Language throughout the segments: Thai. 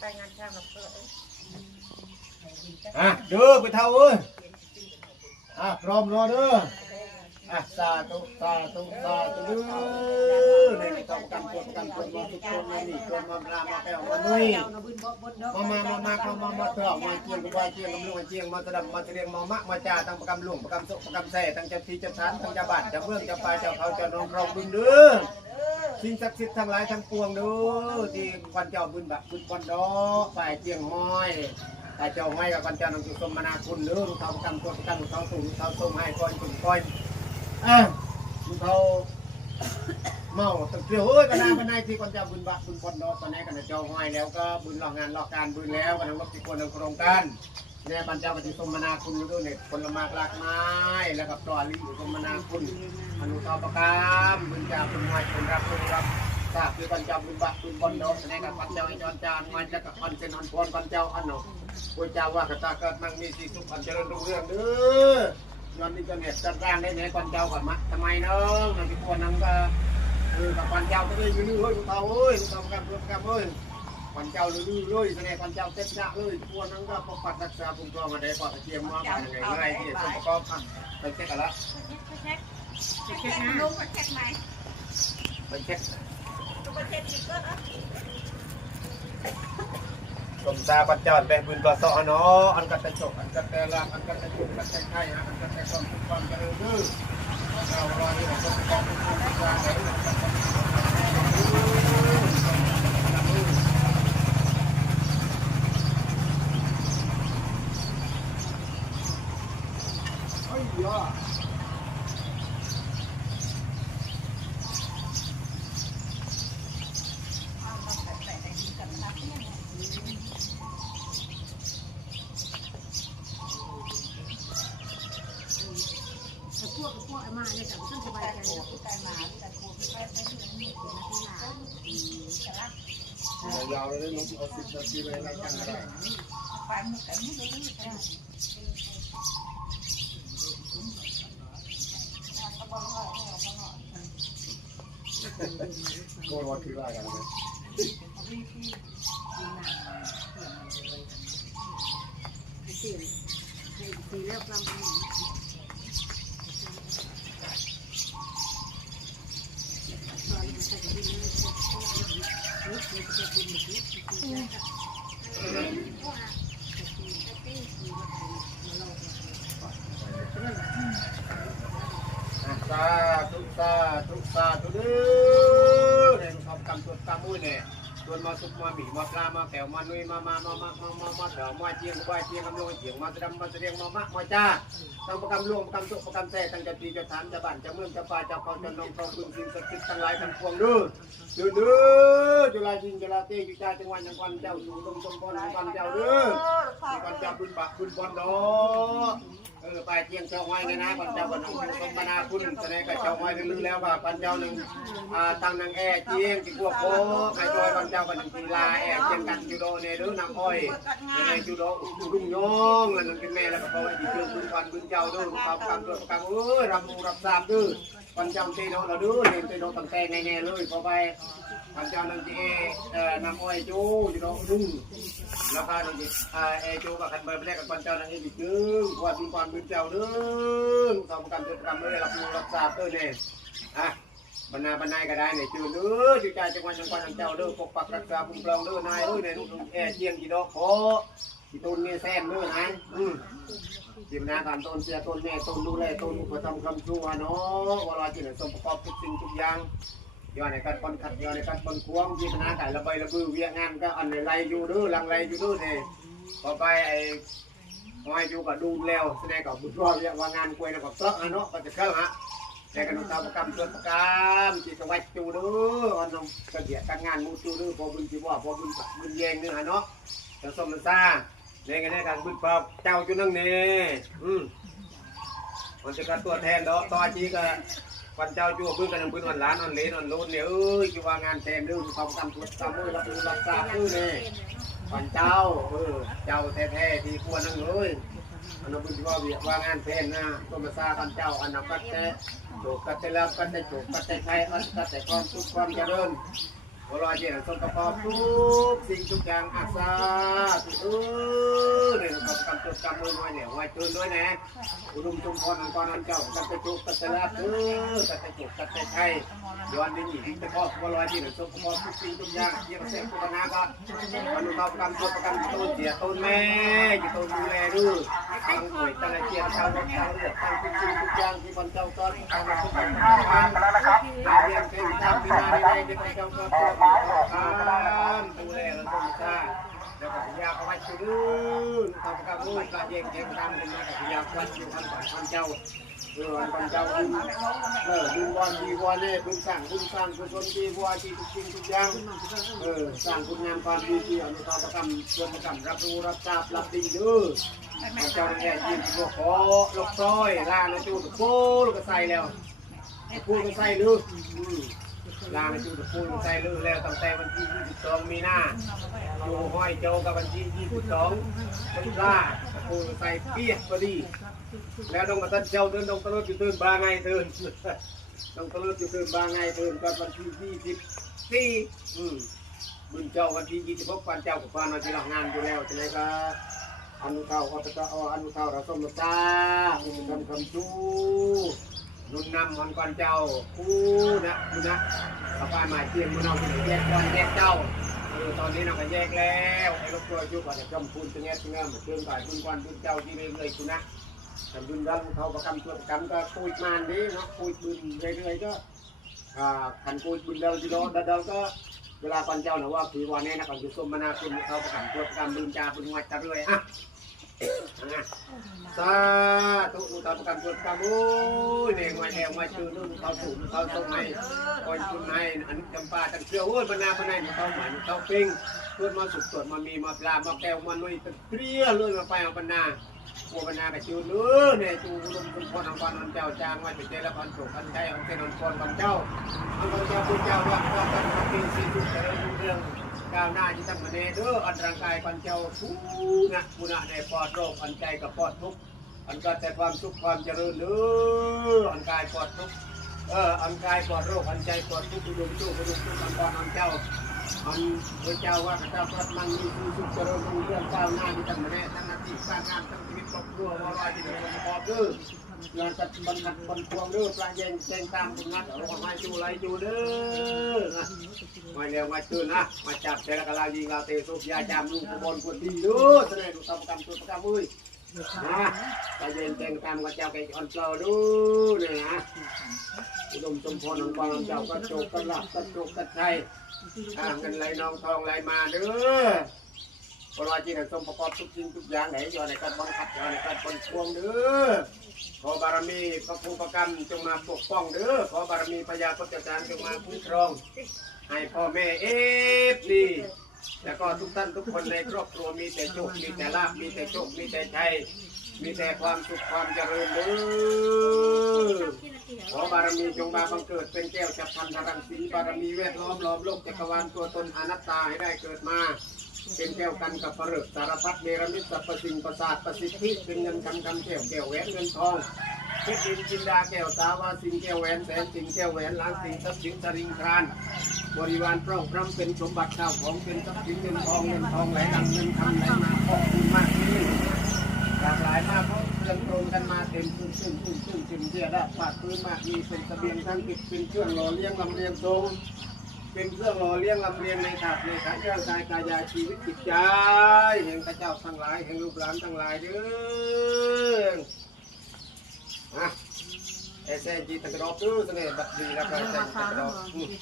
ไปงานช่างกับเพื่อนอะเด้อไปเท่าเอ้ยอะพร้อมรอเด้ออะสาธุสาธุสาธุเด้อในไม่ต้องกำกดกำกดมาทุกคนมานี่คนมาลามาแก้วมานุ้ยมามามามาเข้ามามาเถอะมาเจียงกบว่าเจียงกับลุงเจียงมาตะดำมาตะเรียงมามะมาจ่าตั้งประกำหลุงประกำสุประกำแส่ตั้งจ้าที่เจ้าทานตั้งจ้าบ้านเจ้าเมืองจ้าป่าเจ้าเขาจ้าน้องครองบึงเด้อ สิ่งศักดิ์สิทธิ์ทั้งหลายทั้งปวงเด้อที่วันเจ้าบุญบักบุญวันดอกฝ่ายเจียงห้อยแต่เจ้าไม่กับวันเจ้านังสุสมนาคุณเด้อลูกเขากำตัวกันลูกเขาสูงเขาส่งให้ก้อยคุณก้อยอะลูกเขาเมาตะเกียวเฮ้ยกันนากันายที่วันเจ้าบุญบักบุญวันดอกตอนนี้กันเจ้าห้อยแล้วก็บุญหลอกงานหลอกการบุญแล้วกันทั้งรถที่ควรทั้งโครงการ เนี่ยบรรเจ้าปฏิสมนาคุณด้วยเนี่ยผลไม้หลากไม้ แล้วก็ปลอลิสมนาคุณอนุตปกรรมบุญจาบุญไม้บุญรับบุญรับทราบคือปัญจบุญบะบุญบอนโดแสดงกับปัญเจ้าอินทร์จานมาจากกับปัญเซนอันพรปัญเจ้าอันโนพุทธเจ้าว่ากตาเกิดมั่งมีสีสุขอันเจริญรุ่งเรืองเด้อยอนนี้จะเนี่ยจัดการได้ไหนปัญเจ้าก่อนมะทำไมเนาะนั่นที่ควรนั่งก็เออกับปัญเจ้าก็ได้อยู่นี่เฮ้ยลูกเต่าเอ้ยลูกเต่ากันประกันเอ้ย ปัญเจ้าลื้อเลยแสดงปัญเจ้าเต็มจะเลยควรนั่งก็ปกปักรักษาคุ้มครองมาได้ปลอดเทียมมาไปยังไงเมื่อไรที่สมประกอบอะไปเช็คกันละเช็คเช็คนะลุงมาเช็คไหมไปเช็คลุงมาเช็คอีกก็นะสมตาปัจจอดแบ่งบุญตัวสอเนาะอันกัตจกอันกัตลาอันกัตจุกอันกัตไข่อันกัตความความเจริญดื้อเรารอที่เราต้องการทุกคนทุกอย่างเลยเฮ้ยยอ แต่พวกกับพวกไอ้มาเนี่ยแต่ก็สบายใจแล้ว ไก่หมาแต่กูไปไปที่นี่กูนะที่หลานจะรัก ยาวเลยน้องเอาสิบนาทีเลยรายการอะไรไปมึงกันไม่ได้รู้จักก็บอกว่าเอาไปหน่อยโกนวันคือรายการอะไรให้เสียให้สีแล้วกำลังตอนนี้ใส่ดินเลยใส่ข้าวดินนี่คือจะดินแบบนี้คือจะ สาธุสาธุสาธุเด้อเห็นคำกำตัวกำมือเนี่ยช ปีมาปลามาแก้วมานุยมามามามามามามาเดี๋ยวมาเจียงมาเจียงกำลังเจียงมาจะดำมาจะเรียงมามะมาจ้าตั้งประกำลวงประกำสุกประกำแท้ตั้งจะตีจะฐานจะบ้านจะเมืองจะป่าจะเขาจะนองเขาพึ่งสิ่งศักดิ์สิทธิ์ทั้งหลายทั้งปวงเด้อเด้อเด้อจุฬาจิงจุฬาเตจุฬาจังหวัดจังหวัดเจ้าอยู่ตรงตรงบนจังหวัดเจ้าเด้อมีก่อนจับบุญบักบุญบอลดอก เออไปเที่ยงเจ้าห้อยเนี่ยนะปัญเจ้าก่อนน้องสมนาคุณแสดงกับเจ้าห้อยลือแล้วว่าปัญเจ้าหนึ่งอ่าตั้งนางแอร์เที่ยงจิบวกโคใครจอยปัญเจ้าก่อนหนึ่งกีฬาแอร์เที่ยงกันจูโดเนรือนางอ้อยในจูโดรุ่งยองนั่นเป็นแม่แล้วก็พ่อไอ้ที่เชื่อบุญวันบุญเจ้าด้วยความกำตัวประกันเอ้ยรับมูรับทราบด้วย ก่อนจ้าเตโนเราด้วยเตโนตั้งแต่แน่ๆเลยพอไปก่อนจ้านั่นที่เอ่อนางอ้อจูยูโดรุ่งแล้วก็นี่อ่าเอจูกับคันเบอร์ไปแรกกับปันจ้านั่งเองอีกนึงว่ามีความเป็นเจ้าเด้อทำกันจนกรรมเลยรับรู้รับทราบเด้อเนี่ยอะบรรณาบรรณายก็ได้เนี่ยจืดเด้อจุใจจังหวัดจังหวัดเจ้าเด้อปกปักรักษาคุ้มครองเด้อนายเอ้ยเนี่ยลูกแอเจียงกี่ดอกขอ ที่ต้นเนี่ยแซมเด้อนายอืมจิมนาการต้นเสียต้นแม่ต้นดูแลต้นอุปถัมคำชั่วเนาะว่าเราจะได้สมประกอบทุกสิ่งทุกอย่างย้อนในการปนขัดย้อนในการปนควงที่พนาแต่ละใบละบือเวียงงานก็อันไรอยู่ดื้อลังไรอยู่ดื้อเนี่ยพอไปไอ้หอยอยู่กับดูแล้วแสดงกับบุญรอดว่างานกล้วยแล้วก็เตอะเนาะก็จะเข้าฮะแต่กันทำประกรรมส่วนประกรรมที่สวัสดิ์จูดื้ออันน้องกระเดียการงานมูจูดื้อพอบุญจีว่าพอบุญบุญแยงเนื้อเนาะจะสมมันซ่า เนี่ยกันในการบุญปล่าเจ้าจุนังนี่อืมมันจะกัดตัวแทนเนาะต่อจีก็วันเจ้าจู่พึ่งกันพึ่งวันล้านวันเลนวันโลนเนี่ยเอ้ยจู่ว่างานแทนเรื่องความกำทุกตามมือรับรู้รับทราบเออเนี่ยวันเจ้าเออเจ้าแท้ๆที่ควรนั่งเลยอันนั้นเป็นว่าเวียว่างานแทนนะตัวมาซากันเจ้าอันนั้นกัดแต่โจกกัดแต่แล้วกัดแต่โจกกัดแต่ไทยอันกัดแต่ความสุขความเจริญ บรอยเจริญสมประกอบทุกสิ่งทุกอย่างอาสาทุกเออเนี่ยกับกำจดกำมือน้อยเนี่ยไว้ตื่นด้วยนะอุดมชุมพรอันกรอันเจ้ากัตะจุกกัตลาเออกัตะจุกกัตะไทยย้อนดินหญิงตะกอบรอยเจริญสมประกอบทุกสิ่งทุกอย่างเยี่ยมเสพกุณาก็อนุภาพกรรมตัวประกันต้นเสียต้นแม่อยู่ต้นดูแลด้วยตั้งป่วยตั้งเจียนชาวรถชาวเรือตั้งทุกสิ่งทุกอย่างที่คนเจ้าต้นทำมาทุกอย่างการเรียนเป็นทำปีนาในที่คนเจ้าต้นารดูแลและสมชาแล้วก็ยาเอาไว้ชื่อทำกับมือการเย็นเย็นทำเป็นมากับยาควันอยู่ทำก่อนคนเจ้าเออคนเจ้าเออดึงวันดีวันเนี่ยดึงสั่งดึงสั่งกุศลดีวันที่ทุกสิ่งทุกอย่างเออสร้างคุณงามความดีที่อนุตประกรรมรวมประกรรมรับรู้รับทราบรับดีเด้อพระเจ้าเนี่ยยินดีขอลูกซ้อยลาในจูตะโก้ลูกใส่แล้วพูดก็ใส่ลือ ลาในจูตะปูใส่ลือแล้วตั้งแต่วันที่ 22 มีนาอยู่ห้อยโจกับวันที่ 22ตุลาตะโก้ใส่เปียกพอดี แล้วต้องมาตัดเจ้าเดินต้องตะลุอยู่ตื่นบางไงตื่นต้องตะลุอยู่ตื่นบางไงตื่นกันวันที่ 24อืมบุญเจ้าวันที่ยี่สิบหกปันเจ้ากับปานวันที่หลังงานอยู่แล้วใช่ไหมครับอนุเท่าอัตตะออนุเท่าเราส้มตาอุปกรรมคำชู นุ่นนำมันก่อนเจ้าคู่นะคู่นะกับป้าหมายเทียงมันเอาไปแยกก่อนแยกเจ้าเออตอนนี้เราก็แยกแล้วไอ้ลูกตัวจุกอาจะจำพูนจะแง่จะแง่มาเชื่อมก่อนบุญก่อนบุญเจ้าที่เรื่อยๆคุณนะแต่บุญดันเท่าประกรรมตัวประกรรมก็คุยมานดีเนาะคุยบุญเรื่อยๆก็อ่าขันคุยบุญเดินที่โดเดินก็เวลาก่อนเจ้านะว่าคือวันนี้นะก่อนจะส้มมานาคุณเขาประกันตัวประกันลืมจาบุญวัดจะเรื่อยอะ สาธุอุตประกันตัวประกันโอ้ยเนี่ยมาแถวมาชื่อนู่นเขาสูงเขาส่งให้ก่อนคุณให้อันจำปาตังเชื่อโอ้ยบรรณาบรรณาเขาหมายเขาปิ้งเพื่อนมาสุกสดมามีมาปลามาแก้วมาหนุ่ยตะเตรียเลยมาไปเอาบรรณาโอ้บรรณากับชื่อเนื้อเนี่ยจูลมคุณพรอังกรอันเจ้าจางไว้เป็นเจ้าละพันโศกอันใจอันเจริญพรของเจ้าอันพระเจ้าพุทธเจ้าว่าควาเป็นพระปีสีทุกเจริญรุ่งเรือง ก้าวหน้าที่ตั้งมาเนเด้ออันร่างกายปันเจ้าทุกนะมุนะในปอดโรคอันใจกับปอดทุกอันก็แต่ความสุขความเจริญเด้ออันกายปอดทุกเอออันกายปอดโรคอันใจปอดทุกอุดมสู้อุดมสู้อันปอนอันเจ้า อันพระเจ้าว่าพระเจ้าพระมันมีคือสุขเจริญรุ่งเรืองก้าวหน้าที่ตั้งมาเนทั้งหน้าที่การงานทั้งชีวิตครอบครัวว่าระที่เดินประกอบเด้องานจัดบรรทัดบรรพวงเด้อปลาแยงแจงตามคุณนัดเอามาจูไรจูเด้อมาเร็วมาตื่นนะมาจับเจรกลายิงลาเตสุยาจามลูกบอลกวนดีเด้อแสดงดูตามกรรมตัวประกรรมเอ้ยนะปลาแยงแจงตามกับเจ้าแกอ่อนเปล่าดูเนี่ยนะอุดมสมพรของความเจ้าก็โจกกระลับกระโจกกระไทย ทางกันไหลนองทองไหลมาเด้อเพราะว่าจีนสมประกอบทุกสิ่งทุกอย่างไหนอยู่ในการบังคับอยู่ในการปนพวงเด้อขอบารมีพระภูประกรรมจงมาปกป้องเด้อขอบารมีพญาพุทธจารย์จงมาคุ้มครอง ให้พ่อแม่เอฟดีแล้วก็ทุกท่านทุกคนในครอบครัวมีแต่โชค มีแต่ลาภมีแต่โชค มีแต่ชัย มีแต่ความสุขความเจริญเด้อขอบารมีจงมาบังเกิดเป็นแก้วจับพันธรังสีบารมีแวดล้อมล้อมโลกจักรวาลตัวตนอนัตตาให้ได้เกิดมา เป็นแก้วกันกับประเริกสารพัดเนรมิตสรรพสิ่งประสาทประสิทธิเป็นเงินคำคำแก้วแก้วแหวนเงินทองเพชรดินจินดาแก้วสาวาสิงแก้วแหวนแสนสิงแก้วแหวนล้านสิงทรัพย์สินสริงครานบริวารพร่องพร่ำเป็นสมบัติข้าวของเป็นทรัพย์สินเงินทองเงินทองไหลหลังเงินคำไหลมาขอบคุณมากนี่ หลากหลายมากเพราะเรื่องตรงกันมาเต็มซึ่งซึ่งซึ่งซึ่งซึ่งเสียได้ฝากพื้นมากมีเป็นเสบียงทั้งติดเป็นเครื่องหล่อเลี้ยงลำเลียงทรงเป็นเครื่องหล่อเลี้ยงลำเลียงในขาดในขาร่างกายกายาชีวิตจิตใจแห่งพระเจ้าทั้งหลายแห่งลูกหลานทั้งหลายเด้อนะเอเซนจีตะกรอบดูสเน่บัดดีแล้วก็เอเซนตะกรอบไม่เห็น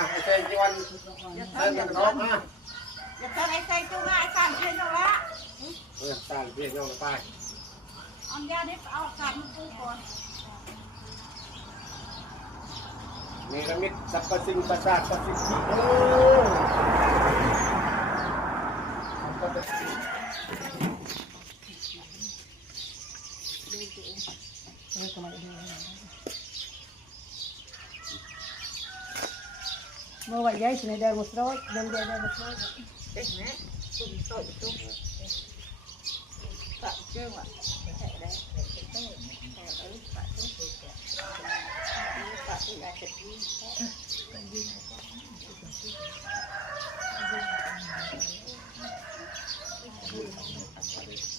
ะเอเซนจีวันเซนตะกรอบนะ ទៅអីទៅជូណាអីសានឃើញនោះឡាអឺសានវាយកទៅបាយអនយ៉ានេះអោកាត់មកពូគាត់ Miramit sa pasing basa, pasing sino. Mau vậy chứ này đây một rồi, đem đây đây một rồi. ปูก่อนมีระมิดสรรพสิ่งประสาทประสิทธิ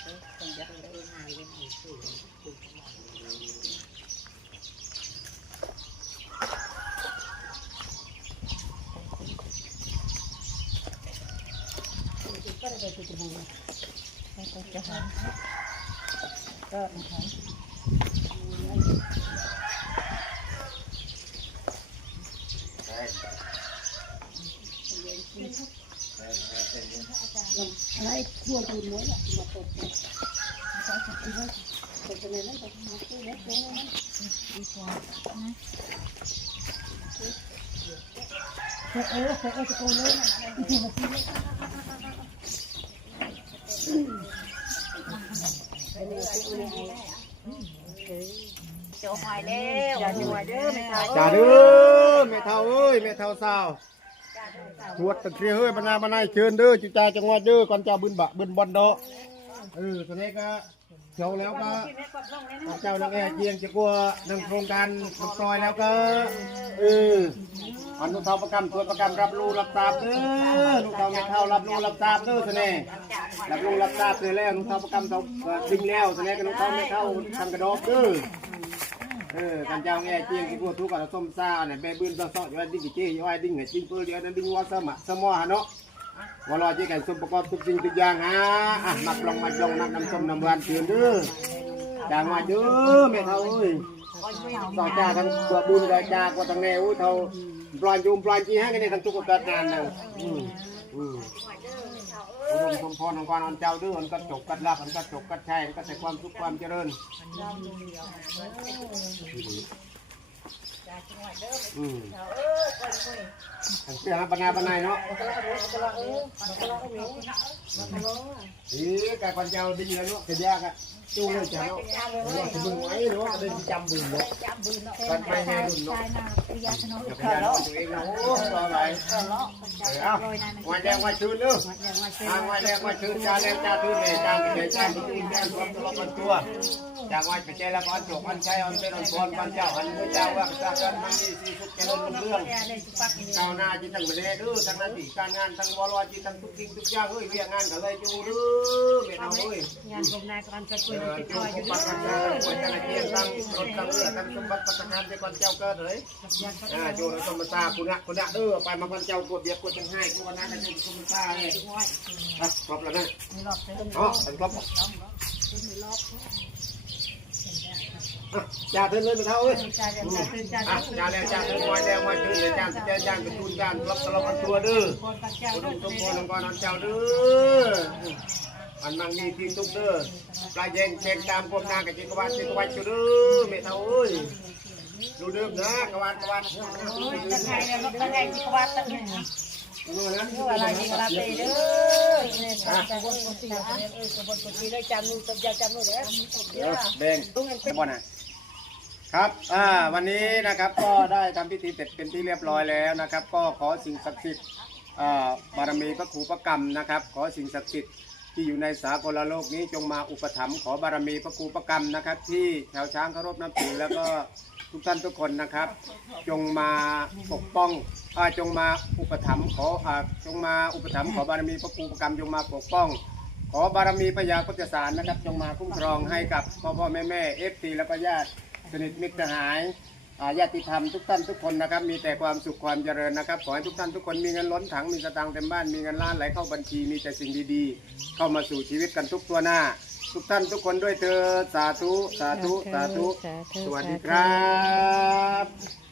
เออก็จะเมื่อวันย้ายสิใน ดือนมุสลิมเดือนเดือนเดือนมุสลิมเด็กนะตุ้มโตตุ้มปะเจ้อะแค่ได้แค่ได้แค่ได้ปะมปะอะไรขั้วคุณม้วนอะมาตกเนี่ยตกไปเลยนั่นตกมาคู่เล็กเล็กนั่นเออเออเออตะโกนเลยไป เลยไปเลยโจหอยแล้วอย่าหน่วยเด้อไม่เท่าจ่าเด้อแม่เฒ่าเอ้ยแม่เท่าสาวหวดตะเคียเฮ้ยบรรณาบรรณาเชิญเด้อจุจ่าจังหวัดเด้อก่อนจ่าบึนบะบึนบอลเดาะ เออตอนนี้ก็เขียวแล้วก็เจ้านักแอร์เจียงจะกลัวหนึ่งโครงการปลดปล่อยแล้วก็เอออนุทาประกันตัวประกันรับรู้รับทราบเด้อลูกเทาแม่เฒ่ารับรู้รับทราบเด้อเสน่ห์รับรู้รับทราบเลยแล้วลูกเทาประกันเขาดึงแล้วเสน่ห์กับลูกเทาแม่เฒ่าทำกระดอกเด้อเออกันเจ้าแง่เจียงที่พวกทุกข์กับส้มซ่าเนี่ยแม่บืนต้องซ่ออยู่ว่าดิ้งกี่เจี้ยอยู่ว่าดิ้งเนี่ยจิ้งเพื่อเดียวนั้ดิ้งว่าสมะสมอฮะเนาะ วอลอเจ๊กันสมประกอบทุกสิ่งทุกอย่างฮะอะมักลองมาลองนักน้ำส้มน้ำหวานเตือนเด้อจางมาเด้อแม่เท่าเอ้ยต่อจ้าทั้งตัวบุญกับจากว่าทั้งแนวเท่าปลอนยูมปลอนจีให้กันในทั้งทุกการงานเลยอืมอืมอุดมสมพรของความอันเจ้าด้อมันก็จบกัดรับมันก็จบกัดใช่มันก็แต่ความสุขความเจริญอืม เสื้อนะบรรณาบรรณายเนาะอีกายปัญเจ้าดีแล้วเนาะจะยากอะจู้เลยจ้ะเนาะเนาะจะบึงไว้เนาะเดินจำบึงเนาะกันไปแม่รุ่นเนาะอย่าพยายามตัวเองเนาะโอ้รอไหลเอ้าวันแดงวันชื่นเนาะทางวันแดงวันชื่นจานแดงจานชื่นเลยจานเกศจานตุ้งจานรวมตัวกันตัวจากวันไปเจริญอันจบอันชัยอันเป็นอันพรอันเจ้าอันพระเจ้าว่าจากกันมันมีสีสุขเจริญรุ่งเรืองก้าวหน้าจิตตั้งมาเลยเด้อทั้งหน้าที่การงานทั้งวอลจิตทั้งทุกสิ่งทุกอย่างเฮ้ยเรียกงานกันเลยจูเด้อไม่เอาเฮ้ยงานผมนายกำลังจะคุเอยอติดจูต่ออยู่ปัตตานป่วยกันเทียนตั้งรถตั้งเรือตั้งสมบัติปัตตานไปก่อนเจ้าเกิดเลยอ่าจูเราสมบัติคุณะคุณะเด้อไปมาก่อนเจ้ากดเบียกดจังให้กวันนั้นก็จูสมบัติเลยอะครบแล้วนะมีรอบเติมอ๋อเป็นครบ จ่าเพิ่นเลยไปเท่าเอ้ยจ่าเดี๋ยจ่ายคืนจ่ายอะจ่าแล้วาเพิ่นมอยแล้วมอยคืนเลยจ่าจ่าจ่าเป็นทุนจ่ารับตลอดตัวเด้อคนกับเจ้าอุดด้วยมสมบูรณ์องค์กรอันเจ้าเด้ออันมังมีที่ทุกเด้อปลายแยงแจงตามความนากับจิกวาลจิกวาลจุเด้อเมตตาเอ้ยดูเดิมนะกวาลกวาลจะไงเนี่ยรถจะไงที่กวาดตั้งเนี่ยนู่นนอะไรที่กวาดไปเด้อเนี่ยจะบนกุฏิเออกบนกุฏิได้จำนู่นจำจำนู่นเด้อเดี๋ยวแดงบ่น่ะ ครับอ่าวันนี้นะครับก็ได้ทำพิธีเสร็จเป็นที่เรียบร้อยแล้วนะครับ ก็ขอสิ่งศักดิ์สิทธิ์อ่าบารมีพระครูพระกรรมนะครับ ขอสิ่งศักดิ์สิทธิ์ที่อยู่ในสากลโลกนี้จงมาอุปถัมภ์ขอบารมีพระครูพระกรรมนะครับ ที่ชาวช้างเคารพนับถือแล้วก็ทุกท่านทุกคนนะครับ จงมาปกป้องอ่าจงมาอุปถัมภ์ขออ่าจงมาอุปถัมภ์ขอบารมีพระครูพระกรรมจงมาปกป้อง ขอบารมีพญาพุทธศาสนะครับ จงมาคุ้มครองให้กับพ่อพ่อแม่แม่เอฟซีแล้วก็ญาติ สนิทมิตรสหายอาญาติธรรมทุกท่านทุกคนนะครับ มีแต่ความสุขความเจริญนะครับ ขอให้ทุกท่านทุกคนมีเงินล้นถังมีสตางค์เต็มบ้านมีเงินล้านไหลเข้าบัญชีมีแต่สิ่งดีๆ เข้ามาสู่ชีวิตกันทุกตัวหน้า ทุกท่านทุกคนด้วยเธอสาธุสาธุสาธุสวัสดีครับ